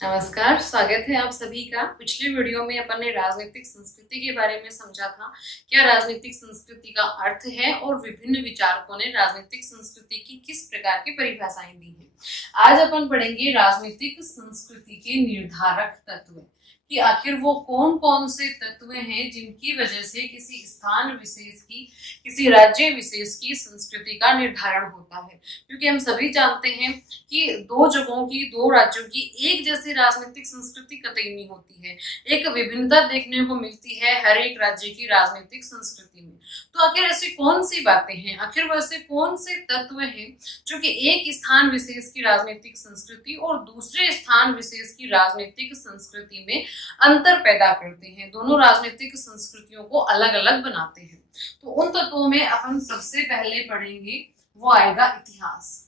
नमस्कार, स्वागत है आप सभी का। पिछले वीडियो में अपन ने राजनीतिक संस्कृति के बारे में समझा था। क्या राजनीतिक संस्कृति का अर्थ है और विभिन्न विचारकों ने राजनीतिक संस्कृति की किस प्रकार की परिभाषाएं दी हैं। आज अपन पढ़ेंगे राजनीतिक संस्कृति के निर्धारक तत्व, कि आखिर वो कौन कौन से तत्व हैं जिनकी वजह से किसी स्थान विशेष की, किसी राज्य विशेष की संस्कृति का निर्धारण होता है। क्योंकि हम सभी जानते हैं कि दो जगहों की, दो राज्यों की एक जैसी राजनीतिक संस्कृति कतई नहीं होती है। एक विभिन्नता देखने को मिलती है हर एक राज्य की राजनीतिक संस्कृति में। तो आखिर ऐसी कौन सी बातें हैं, आखिर वैसे कौन से तत्व हैं जो कि एक स्थान विशेष की राजनीतिक संस्कृति और दूसरे स्थान विशेष की राजनीतिक संस्कृति में अंतर पैदा करते हैं, दोनों राजनीतिक संस्कृतियों को अलग अलग बनाते हैं। तो उन तत्वों में अपन सबसे पहले पढ़ेंगे, वो आएगा इतिहास।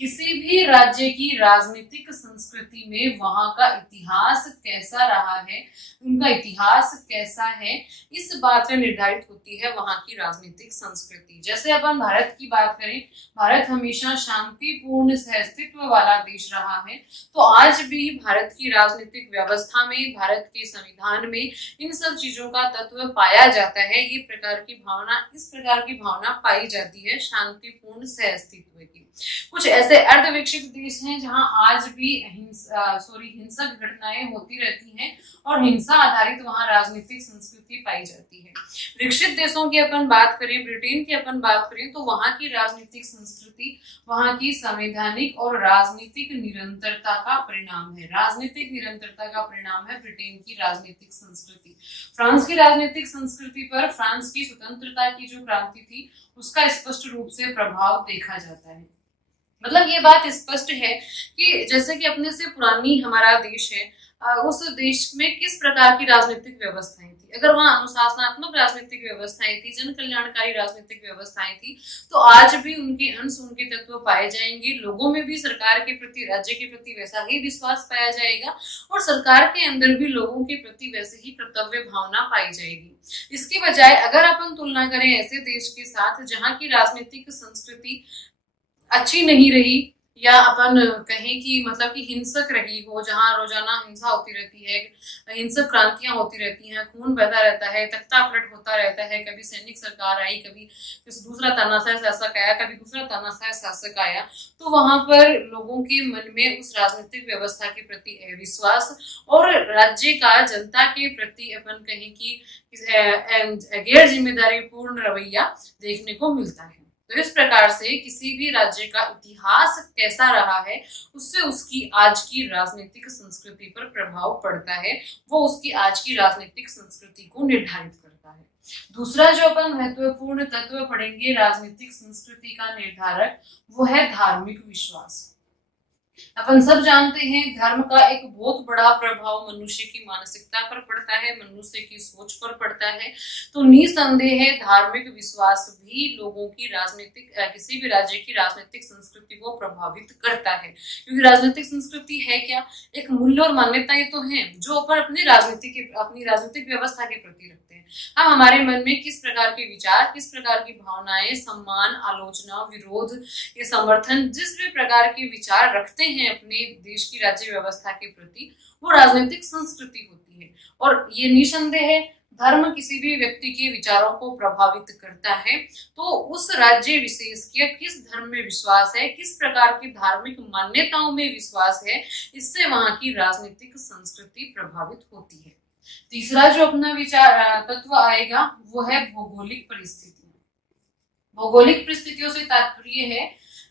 किसी भी राज्य की राजनीतिक संस्कृति में वहां का इतिहास कैसा रहा है, उनका इतिहास कैसा है, इस बात से निर्धारित होती है वहां की राजनीतिक संस्कृति। जैसे अपन भारत की बात करें, भारत हमेशा शांतिपूर्ण सहअस्तित्व वाला देश रहा है। तो आज भी भारत की राजनीतिक व्यवस्था में, भारत के संविधान में इन सब चीजों का तत्व पाया जाता है। ये प्रकार की भावना, इस प्रकार की भावना पाई जाती है शांतिपूर्ण सहअस्तित्व की। कुछ ऐसे अर्धविकसित देश हैं जहां आज भी हिंसक घटनाएं होती रहती हैं और हिंसा आधारित वहां राजनीतिक संस्कृति पाई जाती है। विकसित देशों की अपन बात करें, ब्रिटेन की अपन बात करें, तो वहां की राजनीतिक संस्कृति वहां की संवैधानिक और राजनीतिक निरंतरता का परिणाम है। राजनीतिक निरंतरता का परिणाम है ब्रिटेन की राजनीतिक संस्कृति। फ्रांस की राजनीतिक संस्कृति पर फ्रांस की स्वतंत्रता की जो क्रांति थी उसका स्पष्ट रूप से प्रभाव देखा जाता है। मतलब ये बात स्पष्ट है कि जैसे कि अपने से पुरानी हमारा देश है, उस देश में किस प्रकार की राजनीतिक व्यवस्थाएं थी। अगर वहां अनुशासनात्मक राजनीतिक व्यवस्थाएं थी, जन कल्याणकारी राजनीतिक व्यवस्थाएं थी, तो आज भी उनके अंश, उनके तत्व पाए जाएंगे। लोगों में भी सरकार के प्रति, राज्य के प्रति वैसा ही विश्वास पाया जाएगा और सरकार के अंदर भी लोगों के प्रति वैसे ही कर्तव्य भावना पाई जाएगी। इसके बजाय अगर अपन तुलना करें ऐसे देश के साथ जहाँ की राजनीतिक संस्कृति अच्छी नहीं रही, या अपन कहें कि मतलब कि हिंसक रही हो, जहां रोजाना हिंसा होती रहती है, हिंसक क्रांतियां होती रहती हैं, खून बहता रहता है, तख्ता पलट होता रहता है, कभी सैनिक सरकार आई, कभी दूसरा तानाशाह शासक आया, कभी दूसरा तानाशाह शासक आया, तो वहां पर लोगों के मन में उस राजनीतिक व्यवस्था के प्रति अविश्वास और राज्य का जनता के प्रति अपन कहें कि गैर जिम्मेदारी पूर्ण रवैया देखने को मिलता है। तो इस प्रकार से किसी भी राज्य का इतिहास कैसा रहा है उससे उसकी आज की राजनीतिक संस्कृति पर प्रभाव पड़ता है, वो उसकी आज की राजनीतिक संस्कृति को निर्धारित करता है। दूसरा जो अपन महत्वपूर्ण तत्व पढ़ेंगे राजनीतिक संस्कृति का निर्धारक, वो है धार्मिक विश्वास। अपन सब जानते हैं धर्म का एक बहुत बड़ा प्रभाव मनुष्य की मानसिकता पर पड़ता है, मनुष्य की सोच पर पड़ता है। तो निसंदेह धार्मिक विश्वास भी लोगों की राजनीतिक, किसी भी राज्य की राजनीतिक संस्कृति को प्रभावित करता है। क्योंकि राजनीतिक संस्कृति है क्या, एक मूल्य और मान्यताएं तो हैं जो अपन अपनी राजनीतिक व्यवस्था के प्रति रखते हैं। हम हमारे मन में किस प्रकार के विचार, किस प्रकार की भावनाएं, सम्मान, आलोचना, विरोध, ये समर्थन, जिस भी प्रकार के विचार रखते हैं अपने देश की राज्य व्यवस्था के प्रति, वो राजनीतिक संस्कृति होती है। और ये निसंदेह धर्म किसी भी व्यक्ति के विचारों को प्रभावित करता है। तो उस राज्य विशेष के किस धर्म में विश्वास है, किस प्रकार की धार्मिक मान्यताओं में विश्वास है, इससे वहां की राजनीतिक संस्कृति प्रभावित होती है। तीसरा जो अपना विचार तत्व आएगा वो है भौगोलिक परिस्थितियां। भौगोलिक परिस्थितियों से तात्पर्य है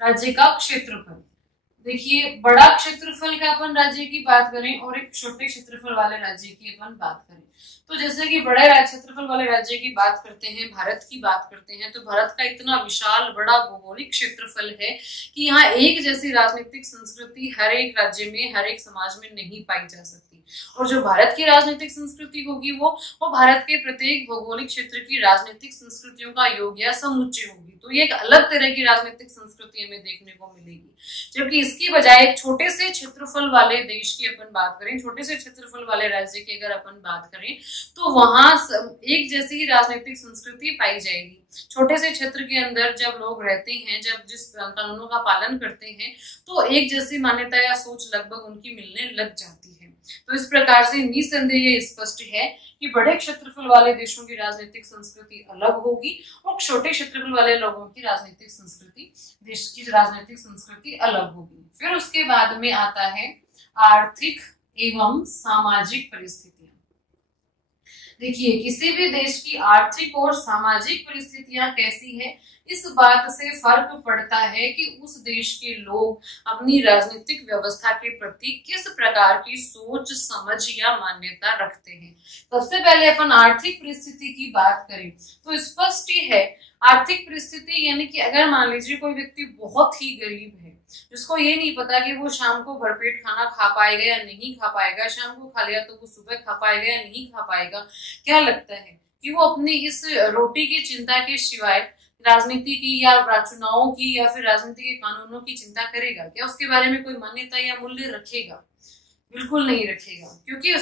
राज्य का क्षेत्रफल। देखिए, बड़ा क्षेत्रफल का अपन राज्य की बात करें और एक छोटे क्षेत्रफल वाले राज्य की अपन बात करें, तो जैसे कि बड़े क्षेत्रफल वाले राज्य की बात करते हैं, भारत की बात करते हैं, तो भारत का इतना विशाल बड़ा भौगोलिक क्षेत्रफल है कि यहाँ एक जैसी राजनीतिक संस्कृति हर एक राज्य में, हर एक समाज में नहीं पाई जा सकती। और जो भारत की राजनीतिक संस्कृति होगी वो भारत के प्रत्येक भौगोलिक क्षेत्र की राजनीतिक संस्कृतियों का योग या समुच्चय होगी। तो ये एक अलग तरह की राजनीतिक संस्कृति हमें देखने को मिलेगी। जबकि इसकी बजाय एक छोटे से क्षेत्रफल वाले देश की अपन बात करें, छोटे से क्षेत्रफल वाले राज्य की अगर अपन बात करें, तो वहां एक जैसी ही राजनीतिक संस्कृति पाई जाएगी। छोटे से क्षेत्र के अंदर जब लोग रहते हैं, जब जिस कानूनों का पालन करते हैं, तो एक जैसी मान्यता या सोच लगभग उनकी मिलने लग जाती है। तो इस प्रकार से निसंदेह ये स्पष्ट है कि बड़े क्षेत्रफल वाले देशों की राजनीतिक संस्कृति अलग होगी और छोटे क्षेत्रफल वाले लोगों की राजनीतिक संस्कृति, देश की राजनीतिक संस्कृति अलग होगी। फिर उसके बाद में आता है आर्थिक एवं सामाजिक परिस्थितियां। देखिए, किसी भी देश की आर्थिक और सामाजिक परिस्थितियां कैसी है, इस बात से फर्क पड़ता है कि उस देश के लोग अपनी राजनीतिक व्यवस्था के प्रति किस प्रकार की सोच, समझ या मान्यता रखते हैं। सबसे पहले अपन आर्थिक परिस्थिति की बात करें तो स्पष्ट ही है, आर्थिक परिस्थिति यानी कि अगर मान लीजिए कोई व्यक्ति बहुत ही गरीब है, जिसको ये नहीं पता कि वो शाम को भरपेट खाना खा पाएगा या नहीं खा पाएगा, शाम को खा लिया तो वो सुबह खा पाएगा या नहीं खा पाएगा, क्या लगता है कि वो अपनी इस रोटी की चिंता के सिवाय राजनीति की या चुनावों की या फिर राजनीति के कानूनों की चिंता करेगा? क्या उसके बारे में कोई मान्यता या मूल्य रखेगा? बिल्कुल नहीं रखेगा, क्योंकि ये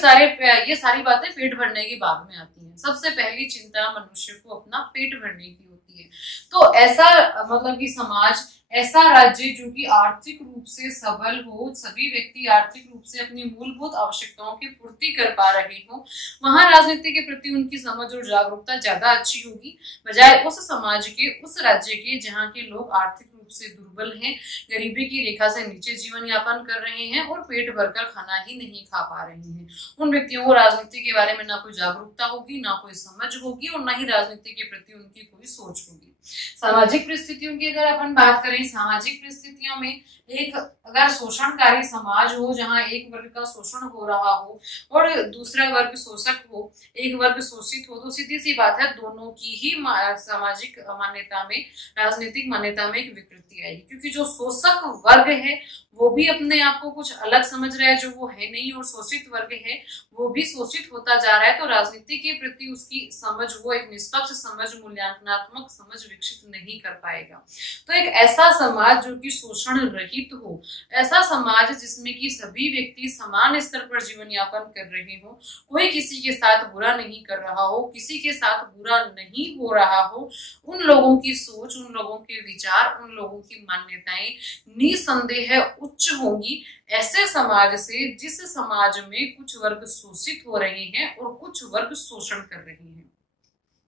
सारी बातें पेट भरने के बाद में आती हैं। सबसे पहली चिंता मनुष्य को अपना पेट भरने की होती है। तो ऐसा मतलब कि समाज, ऐसा राज्य जो कि आर्थिक रूप से सबल हो, सभी व्यक्ति आर्थिक रूप से अपनी मूलभूत आवश्यकताओं की पूर्ति कर पा रहे हो, वहां राजनीति के प्रति उनकी समझ और जागरूकता ज्यादा अच्छी होगी, बजाय उस समाज के, उस राज्य के जहाँ के लोग आर्थिक रूप से दुर्बल हैं, गरीबी की रेखा से नीचे जीवन यापन कर रहे हैं और पेट भरकर खाना ही नहीं खा पा रहे हैं। उन व्यक्तियों को राजनीति के बारे में ना कोई जागरूकता होगी, ना कोई समझ होगी और ना ही राजनीति के प्रति उनकी कोई सोच होगी। सामाजिक परिस्थितियों की अगर अपन बात करें, सामाजिक परिस्थितियों में एक अगर शोषणकारी समाज हो, जहां एक वर्ग का शोषण हो रहा हो और दूसरा वर्ग शोषक हो, एक वर्ग शोषित हो, तो सीधी सी बात है दोनों की ही सामाजिक मान्यता में, राजनीतिक मान्यता में एक विकृति आएगी। क्योंकि जो शोषक वर्ग है वो भी अपने आप को कुछ अलग समझ रहा है जो वो है नहीं, और शोषित वर्ग है वो भी शोषित होता जा रहा है, तो राजनीति के प्रति उसकी समझ, वो एक निष्पक्ष समझ, मूल्यांकनात्मक समझ विकसित नहीं कर पाएगा। तो एक ऐसा समाज जो कि शोषण रहित हो, ऐसा समाज जिसमें कि सभी व्यक्ति समान स्तर पर जीवन यापन कर रहे हो, कोई किसी के साथ बुरा नहीं कर रहा हो, किसी के साथ बुरा नहीं हो रहा हो, उन लोगों की सोच, उन लोगों के विचार, उन लोगों की मान्यताएं निसंदेह उच्च होंगी ऐसे समाज से जिस समाज में कुछ वर्ग शोषित हो रहे हैं और कुछ वर्ग शोषण कर रहे हैं।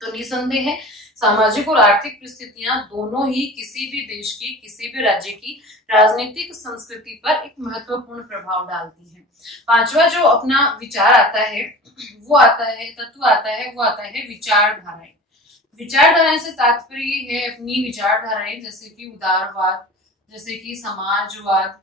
तो निसंदेह सामाजिक और आर्थिक परिस्थितियां दोनों ही किसी भी देश की, किसी भी राज्य की राजनीतिक संस्कृति पर एक महत्वपूर्ण प्रभाव डालती है। पांचवा जो अपना विचार आता है, वो आता है, तत्व आता है, वो आता है विचारधाराएं। विचारधाराएं से तात्पर्य है अपनी विचारधाराएं, जैसे कि उदारवाद, जैसे कि समाजवाद,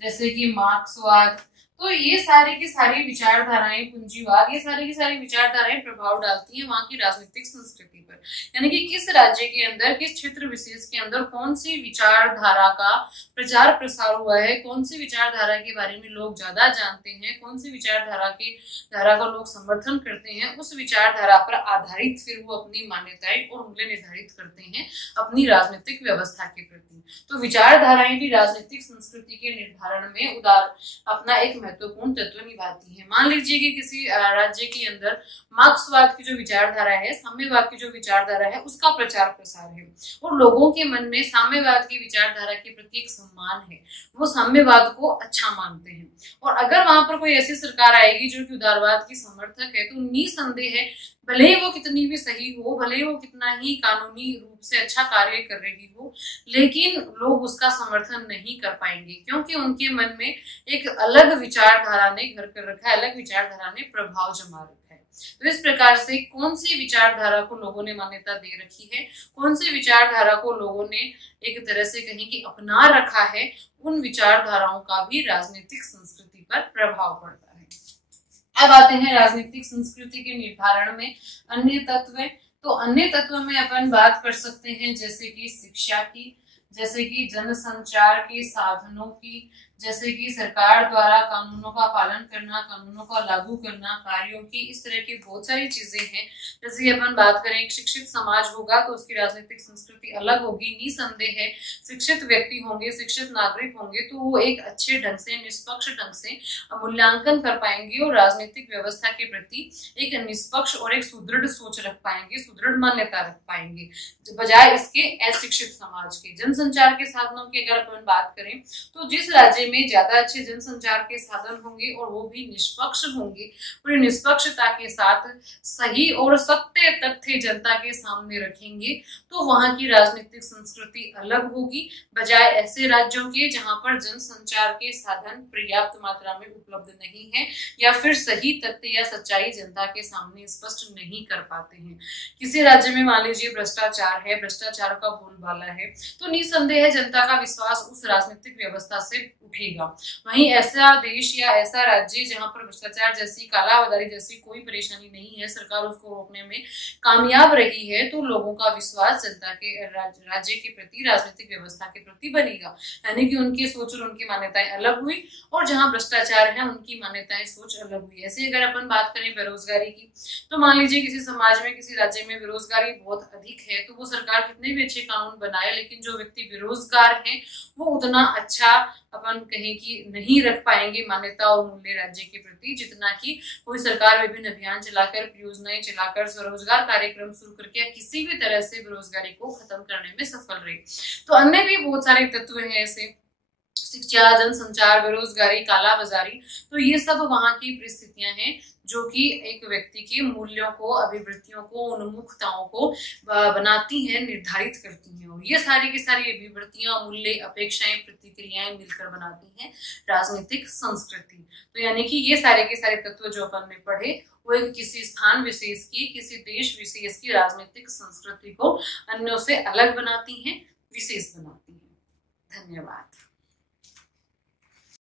जैसे कि मार्क्सवाद। तो ये सारी की सारी विचारधाराएं, पूंजीवाद, ये सारी की सारी विचारधाराएं प्रभाव डालती हैं वहां की राजनीतिक संस्कृति पर। यानी कि किस राज्य के अंदर, किस क्षेत्र विशेष के अंदर कौन सी विचारधारा का प्रचार प्रसार हुआ है, कौन सी विचारधारा के बारे में लोग ज्यादा जानते हैं, कौन सी विचारधारा का लोग समर्थन करते हैं, उस विचारधारा पर आधारित फिर वो अपनी मान्यताएं और मूल्य निर्धारित करते हैं अपनी राजनीतिक व्यवस्था के प्रति। तो विचारधाराएं भी राजनीतिक संस्कृति के निर्धारण में अपना एक महत्वपूर्ण तत्व निभाती है। मान लीजिए कि किसी राज्य के अंदर मार्क्सवाद की जो विचारधारा है, साम्यवाद की जो विचारधारा है, उसका प्रचार प्रसार है और लोगों के मन में साम्यवाद की विचारधारा के प्रति एक सम्मान है, वो साम्यवाद को अच्छा मानते हैं। और अगर वहां पर कोई ऐसी सरकार आएगी जो कि उदारवाद की समर्थक है, तो निसंदेह भले ही वो कितनी भी सही हो, भले ही वो कितना ही कानूनी रूप से अच्छा कार्य कर रही हो, लेकिन लोग उसका समर्थन नहीं कर पाएंगे, क्योंकि उनके मन में एक अलग विचारधारा ने घर कर रखा है, अलग विचारधारा ने प्रभाव जमा रखा है। तो इस प्रकार से कौन सी विचारधारा को लोगों ने मान्यता दे रखी है, कौन सी विचारधारा को लोगों ने एक तरह से कहीं कि अपना रखा है, उन विचारधाराओं का भी राजनीतिक संस्कृति पर प्रभाव पड़ता है। अब आते हैं राजनीतिक संस्कृति के निर्धारण में अन्य तत्व। तो अन्य तत्व में अपन बात कर सकते हैं जैसे कि शिक्षा की, जैसे कि जनसंचार के साधनों की, जैसे कि सरकार द्वारा कानूनों का पालन करना, कानूनों का लागू करना, कार्यों की, इस तरह की बहुत सारी चीजें हैं। जैसे कि अपन बात करें, एक शिक्षित समाज होगा तो उसकी राजनीतिक संस्कृति अलग होगी, निसंदेह है। शिक्षित व्यक्ति होंगे, शिक्षित नागरिक होंगे तो वो एक अच्छे ढंग से, निष्पक्ष ढंग से मूल्यांकन कर पाएंगे और राजनीतिक व्यवस्था के प्रति एक निष्पक्ष और एक सुदृढ़ सोच रख पाएंगे, सुदृढ़ मान्यता रख पाएंगे, बजाय इसके अशिक्षित समाज के। जनसंचार के साधनों की अगर अपन बात करें तो जिस राज्य में ज्यादा अच्छे जनसंचार के साधन होंगे और वो भी निष्पक्ष होंगे, पूरी निष्पक्षता के साथ सही और सत्य तथ्य जनता के सामने रखेंगे, तो वहां की राजनीतिक संस्कृति अलग होगी, बजाय ऐसे राज्यों के जहां पर जनसंचार के साधन पर्याप्त मात्रा में उपलब्ध नहीं है या फिर सही तथ्य या सच्चाई जनता के सामने स्पष्ट नहीं कर पाते हैं। किसी राज्य में मान लीजिए भ्रष्टाचार है, भ्रष्टाचार का बोलबाला है, तो निसंदेह जनता का विश्वास उस राजनीतिक व्यवस्था से उठेगा। वहीं ऐसा देश या ऐसा राज्य जहां पर भ्रष्टाचार जैसी, कालाबाजारी जैसी कोई परेशानी नहीं है, सरकार उसको रोकने में कामयाब रही है, तो लोगों का विश्वास जनता के, राज्य के प्रति, राजनीतिक व्यवस्था के प्रति बनेगा। यानी कि उनकी सोच और उनकी मान्यताएं अलग हुई और जहां भ्रष्टाचार है उनकी मान्यताएं, सोच अलग हुई। ऐसे अगर अपन बात करें बेरोजगारी की, तो मान लीजिए किसी समाज में, किसी राज्य में बेरोजगारी बहुत अधिक है, तो वो सरकार कितने भी अच्छे कानून बनाए, लेकिन जो व्यक्ति बेरोजगार है वो उतना अच्छा, अपन कहें कि नहीं रख पाएंगे मान्यता और मूल्य राज्य के प्रति, जितना कि कोई सरकार विभिन्न अभियान चलाकर, परियोजनाएं चलाकर, स्वरोजगार कार्यक्रम शुरू करके या किसी भी तरह से बेरोजगारी को खत्म करने में सफल रही। तो अन्य भी बहुत सारे तत्व हैं ऐसे, शिक्षा, जनसंचार, बेरोजगारी, कालाबाजारी, तो ये सब वहां की परिस्थितियां हैं जो कि एक व्यक्ति के मूल्यों को, अभिवृत्तियों को, उन्मुखताओं को बनाती हैं, निर्धारित करती हैं। और ये सारी की सारी अभिवृत्तियां, मूल्य, अपेक्षाएं, प्रतिक्रियाएं मिलकर बनाती हैं राजनीतिक संस्कृति। तो यानी कि ये सारे के सारे तत्व जो अपन ने पढ़े वो एक किसी स्थान विशेष की, किसी देश विशेष की राजनीतिक संस्कृति को अन्यों से अलग बनाती हैं, विशेष बनाती हैं। धन्यवाद।